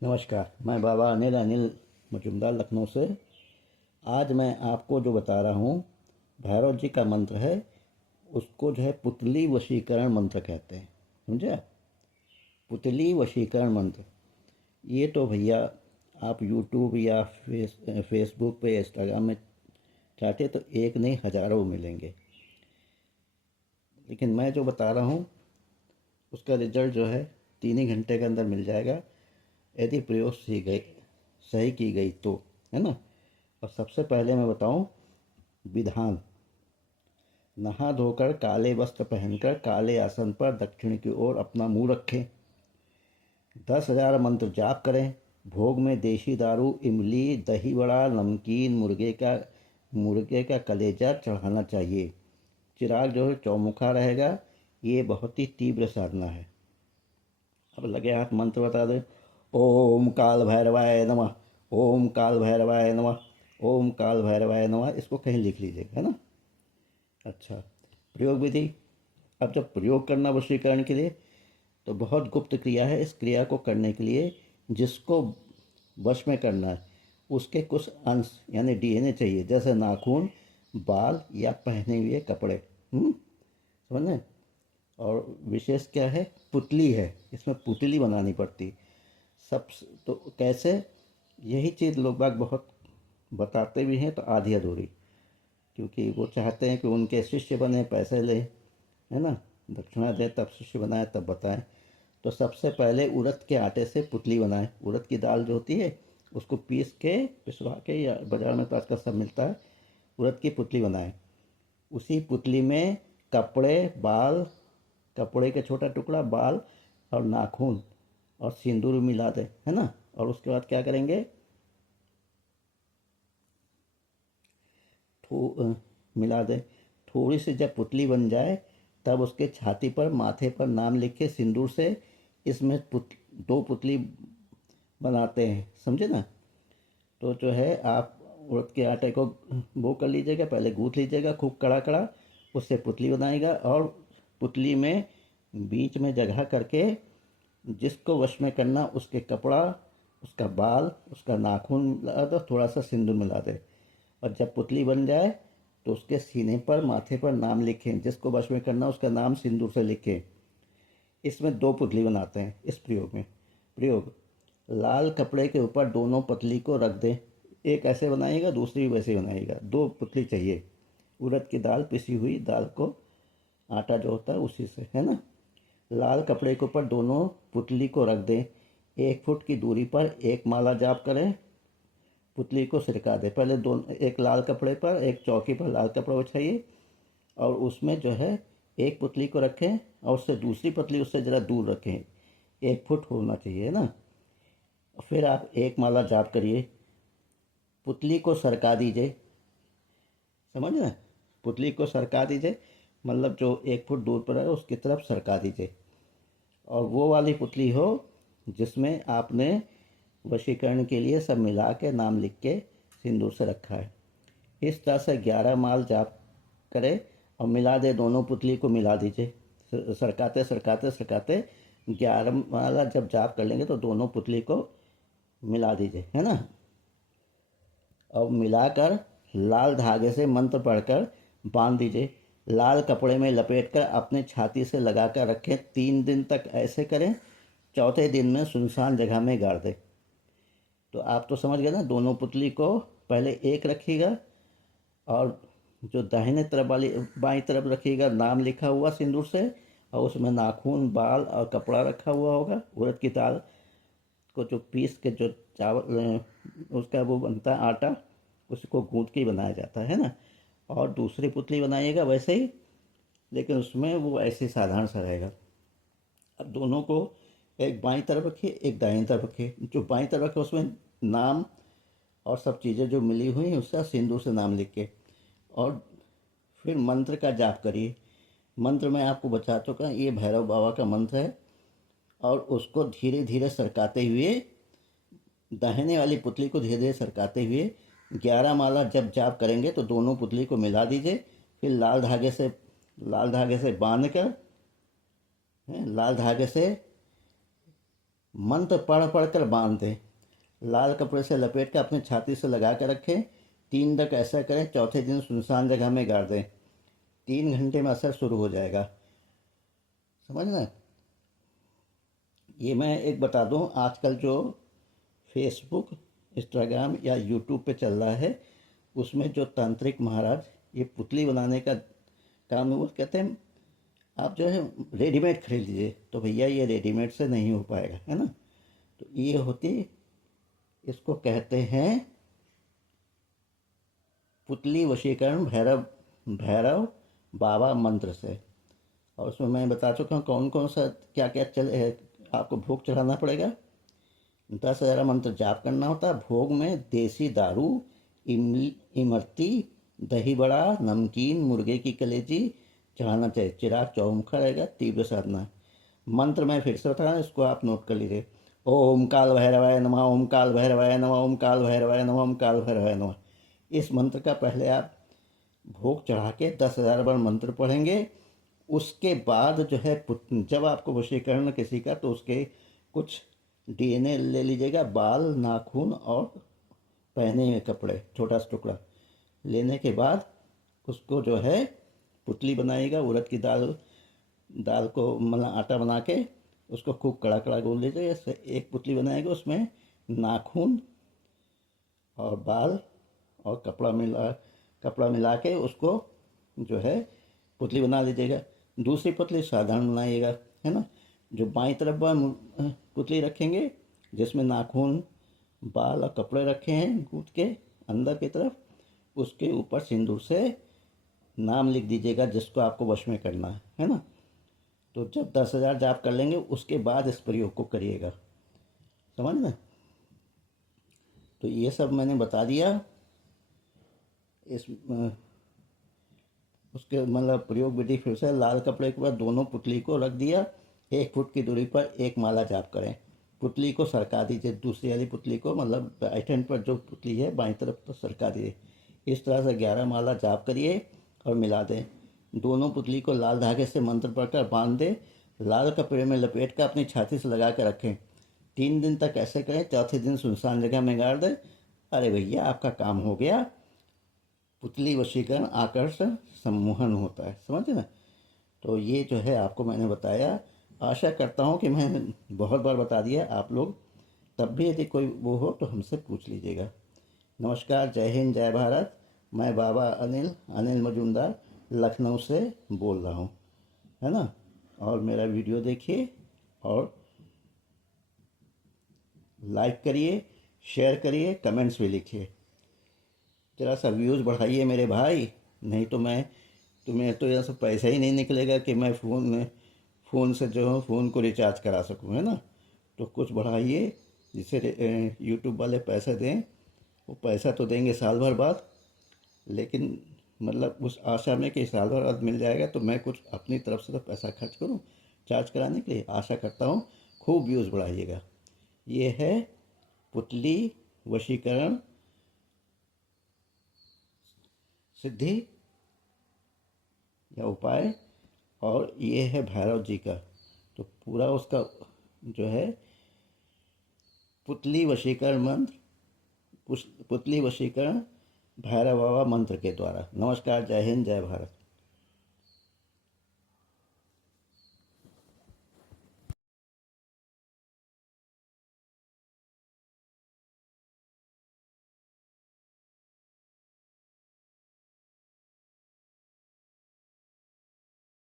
नमस्कार, मैं बाबा अनिल मजुमदार लखनऊ से। आज मैं आपको जो बता रहा हूँ, भैरव जी का मंत्र है। उसको जो है पुतली वशीकरण मंत्र कहते हैं। समझे आप? पुतली वशीकरण मंत्र। ये तो भैया आप यूट्यूब या फेसबुक पे, इंस्टाग्राम में चाहते तो एक नहीं हज़ारों मिलेंगे। लेकिन मैं जो बता रहा हूँ उसका रिजल्ट जो है 3 ही घंटे के अंदर मिल जाएगा, यदि प्रयोग सही की गई तो, है ना। और सबसे पहले मैं बताऊं विधान। नहा धोकर काले वस्त्र पहनकर काले आसन पर दक्षिण की ओर अपना मुंह रखें। 10,000 मंत्र जाप करें। भोग में देशी दारू, इमली, दही बड़ा, नमकीन, मुर्गे का कलेजा चढ़ाना चाहिए। चिराग जो है चौमुखा रहेगा। ये बहुत ही तीव्र साधना है। अब लगे हाथ मंत्र बता दे। ओम काल भैरवाय नमः। ओम काल भैरवाय नमः। ओम काल भैरवाय नमः। इसको कहीं लिख लीजिएगा, है ना। अच्छा, प्रयोग विधि। अब जब प्रयोग करना वशीकरण के लिए, तो बहुत गुप्त क्रिया है। इस क्रिया को करने के लिए जिसको वश में करना है उसके कुछ अंश यानी डीएनए चाहिए, जैसे नाखून, बाल या पहने हुए कपड़े। समझे। और विशेष क्या है, पुतली है, इसमें पुतली बनानी पड़ती। सब तो कैसे, यही चीज़ लोग बाग बहुत बताते भी हैं तो आधी अधूरी, क्योंकि वो चाहते हैं कि उनके शिष्य बने, पैसे लें, है ना, दक्षिणा दें तब शिष्य बनाए तब बताएं। तो सबसे पहले उड़द के आटे से पुतली बनाएं। उड़द की दाल जो होती है उसको पिसवा के, या बाज़ार में तो आजकल सब मिलता है, उड़द की पुतली बनाएं। उसी पुतली में कपड़े का छोटा टुकड़ा, बाल और नाखून और सिंदूर मिला दें, है ना। और उसके बाद क्या करेंगे, मिला दें। थोड़ी सी जब पुतली बन जाए तब उसके छाती पर, माथे पर नाम लिख के सिंदूर से, इसमें दो पुतली बनाते हैं, समझे ना। तो जो है आप उड़द के आटे को वो कर लीजिएगा, पहले गूँथ लीजिएगा खूब कड़ा कड़ा, उससे पुतली बनाएगा। और पुतली में बीच में जगह करके जिसको वश में करना उसके कपड़ा, उसका बाल, उसका नाखून मिला दो, थोड़ा सा सिंदूर मिला दे। और जब पुतली बन जाए तो उसके सीने पर, माथे पर नाम लिखें, जिसको वश में करना उसका नाम सिंदूर से लिखें। इसमें दो पुतली बनाते हैं इस प्रयोग में। प्रयोग, लाल कपड़े के ऊपर दोनों पुतली को रख दें। एक ऐसे बनाइएगा, दूसरी वैसे बनाइएगा, दो पुतली चाहिए। उड़द की दाल, पिसी हुई दाल को, आटा जो होता है उसी से, है ना। लाल कपड़े के ऊपर दोनों पुतली को रख दें। 1 फुट की दूरी पर एक माला जाप करें। पुतली को सिरका दें। पहले दोनों, एक लाल कपड़े पर, एक चौकी पर लाल कपड़ा बिछाइए और उसमें जो है एक पुतली को रखें और उससे दूसरी पुतली उससे ज़रा दूर रखें। 1 फुट होना चाहिए ना। फिर आप एक माला जाप करिए। पुतली को सरका दीजिए, समझ ना। पुतली को सरका दीजिए, मतलब जो 1 फुट दूर पर है उसकी तरफ सरका दीजिए। और वो वाली पुतली हो जिसमें आपने वशीकरण के लिए सब मिला के नाम लिख के सिंदूर से रखा है। इस तरह से 11 माल जाप करें और मिला दे, दोनों पुतली को मिला दीजिए। सरकाते सरकाते सरकाते 11 माला जब जाप कर लेंगे तो दोनों पुतली को मिला दीजिए, है ना। और मिलाकर लाल धागे से मंत्र पढ़कर बांध दीजिए। लाल कपड़े में लपेटकर अपने छाती से लगाकर रखें। 3 दिन तक ऐसे करें। चौथे दिन में सुनसान जगह में गाड़ दें। तो आप तो समझ गए ना, दोनों पुतली को पहले एक रखिएगा और जो दाहिने तरफ वाली, बाईं तरफ रखिएगा नाम लिखा हुआ सिंदूर से, और उसमें नाखून, बाल और कपड़ा रखा हुआ होगा। उड़द की दाल को जो पीस के जो चावल उसका वो बनता है आटा, उसको गूंथ के ही बनाया जाता है ना। और दूसरी पुतली बनाइएगा वैसे ही, लेकिन उसमें वो ऐसे साधारण सा रहेगा। अब दोनों को एक बाईं तरफ रखिए, एक दाहिनी तरफ रखिए। जो बाईं तरफ रखे उसमें नाम और सब चीज़ें जो मिली हुई हैं उसका सिंदूर से नाम लिख के, और फिर मंत्र का जाप करिए। मंत्र मैं आपको बता चुका, ये भैरव बाबा का मंत्र है। और उसको धीरे धीरे सरकाते हुए, दाहिने वाली पुतली को धीरे धीरे सरकाते हुए 11 माला जब जाप करेंगे तो दोनों पुतली को मिला दीजिए। फिर लाल धागे से बांध कर, लाल धागे से मंत्र पढ़ पढ़ कर बांध दें। लाल कपड़े से लपेट कर अपनी छाती से लगा कर रखें। 3 तक ऐसा करें, चौथे दिन सुनसान जगह में गाड़ दें। 3 घंटे में असर शुरू हो जाएगा। समझ में? ये मैं एक बता दूं, आजकल जो फेसबुक, इंस्टाग्राम या यूट्यूब पे चल रहा है, उसमें जो तांत्रिक महाराज ये पुतली बनाने का काम है, वो कहते हैं आप जो है रेडीमेड खरीद लीजिए। तो भैया ये रेडीमेड से नहीं हो पाएगा, है ना। तो ये होती, इसको कहते हैं पुतली वशीकरण भैरव भैरव बाबा मंत्र से। और उसमें मैं बता चुका हूँ कौन कौन सा क्या क्या आपको भोग चढ़ाना पड़ेगा। 10,000 मंत्र जाप करना होता है। भोग में देसी दारू, इमरती, दही बड़ा, नमकीन, मुर्गे की कलेजी चढ़ाना चाहिए। चिराग चौमुखा रहेगा। तीव्र साधना। मंत्र मैं फिर से बता रहा हूँ, इसको आप नोट कर लीजिए। ओम काल भैरवाय नमः, ओम काल भैरवाय नमः, ओम काल भैरवाय नमः, ओम काल भैरवाय नमः। इस मंत्र का पहले आप भोग चढ़ा के 10,000 बार मंत्र पढ़ेंगे। उसके बाद जो है जब आपको वशीकरण किसी का, तो उसके कुछ डीएनए ले लीजिएगा, बाल, नाखून और पहने हुए कपड़े, छोटा सा टुकड़ा लेने के बाद उसको जो है पुतली बनाइएगा। उड़द की दाल दाल को मतलब आटा बना के उसको खूब कड़ा कड़ा गूंद लीजिएगा। इससे एक पुतली बनाएगा, उसमें नाखून और बाल और कपड़ा मिला के उसको जो है पुतली बना लीजिएगा। दूसरी पुतली साधारण बनाइएगा, है ना। जो बाईं तरफ पुतली रखेंगे, जिसमें नाखून, बाल और कपड़े रखे हैं गूंथ के अंदर की तरफ, उसके ऊपर सिंदूर से नाम लिख दीजिएगा जिसको आपको वश में करना है ना। तो जब 10,000 जाप कर लेंगे, उसके बाद इस प्रयोग को करिएगा। समझ में? तो ये सब मैंने बता दिया। इस उसके मतलब प्रयोग विधि फिर से। लाल कपड़े के बाद दोनों पुतली को रख दिया। 1 फुट की दूरी पर एक माला जाप करें। पुतली को सरका दीजिए, दूसरी वाली पुतली को मतलब राइट हैंड पर जो पुतली है बाईं तरफ तो सरका दीजिए। इस तरह से 11 माला जाप करिए और मिला दें। दोनों पुतली को लाल धागे से मंत्र पढ़कर बांध दें। लाल कपड़े में लपेट कर अपनी छाती से लगा कर रखें। 3 दिन तक ऐसे करें, चौथे दिन सुनसान जगह में गाड़ दें। अरे भैया, आपका काम हो गया। पुतली वशीकरण आकर्षण सम्मोहन होता है। समझे ना। तो ये जो है आपको मैंने बताया। आशा करता हूँ कि मैं बहुत बार बता दिया आप लोग, तब भी यदि कोई वो हो तो हमसे पूछ लीजिएगा। नमस्कार, जय हिंद, जय भारत। मैं बाबा अनिल मजूमदार लखनऊ से बोल रहा हूँ, है ना। और मेरा वीडियो देखिए और लाइक करिए, शेयर करिए, कमेंट्स भी लिखिए। जरा सा व्यूज़ बढ़ाइए मेरे भाई, नहीं तो मैं तुम्हें तो यहाँ से पैसा ही नहीं निकलेगा कि मैं फ़ोन से जो है फ़ोन को रिचार्ज करा सकूँ, है ना। तो कुछ बढ़ाइए जिससे यूट्यूब वाले पैसे दें। वो पैसा तो देंगे साल भर बाद, लेकिन मतलब उस आशा में कि साल भर बाद मिल जाएगा, तो मैं कुछ अपनी तरफ से तो पैसा खर्च करूँ चार्ज कराने के लिए। आशा करता हूँ खूब व्यूज़ बढ़ाइएगा। ये है पुतली वशीकरण सिद्धि या उपाय, और ये है भैरव जी का। तो पूरा उसका जो है पुतली वशीकरण मंत्र, पुतली वशीकरण भैरव बाबा मंत्र के द्वारा। नमस्कार, जय हिंद, जय भारत।